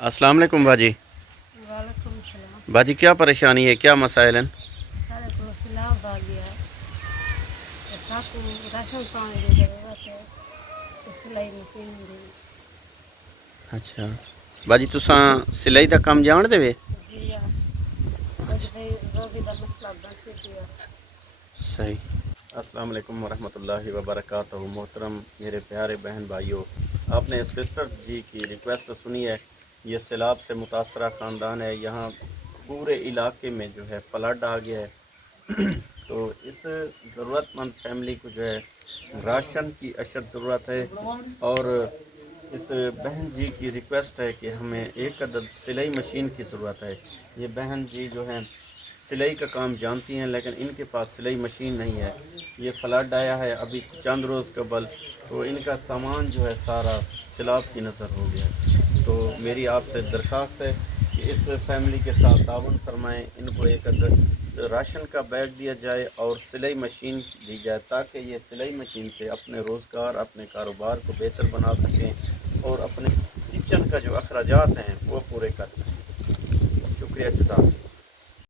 अस्सलाम वालेकुम बाजी। वालेकुम सलाम। बाजी क्या परेशानी है, क्या मसाइल हैं? सारे को सैलाब आ गया तो साकू राशन पानी की जरूरत है तो सिलाई मशीन दी। अच्छा बाजी, तुसां सिलाई दा काम जानदे वे? जी आ रोज दे रोजी दा मसला बन गया। सही। अस्सलाम वालेकुम वरहमतुल्लाहि वबरकातुहू। मोहतरम मेरे प्यारे बहन भाइयों, आपने सिस्टर जी की रिक्वेस्ट सुनी है। ये सैलाब से मुतासरा ख़ानदान है, यहाँ पूरे इलाके में जो है फ्लड आ गया है। तो इस ज़रूरतमंद फैमिली को जो है राशन की अशद ज़रूरत है, और इस बहन जी की रिक्वेस्ट है कि हमें एक अदद सिलाई मशीन की ज़रूरत है। ये बहन जी जो हैं सिलाई का काम जानती हैं, लेकिन इनके पास सिलाई मशीन नहीं है। ये फ्लड आया है अभी चंद रोज़ कबल, तो इनका सामान जो है सारा सैलाब की नज़र हो गया है। तो मेरी आपसे दरख्वास्त है कि इस फैमिली के साथ ताउन फरमाएँ, इनको एक अदद राशन का बैग दिया जाए और सिलाई मशीन दी जाए, ताकि ये सिलाई मशीन से अपने रोज़गार, अपने कारोबार को बेहतर बना सकें और अपने किचन का जो अखराजात हैं वो पूरे कर सकें। शुक्रिया जज़ाक।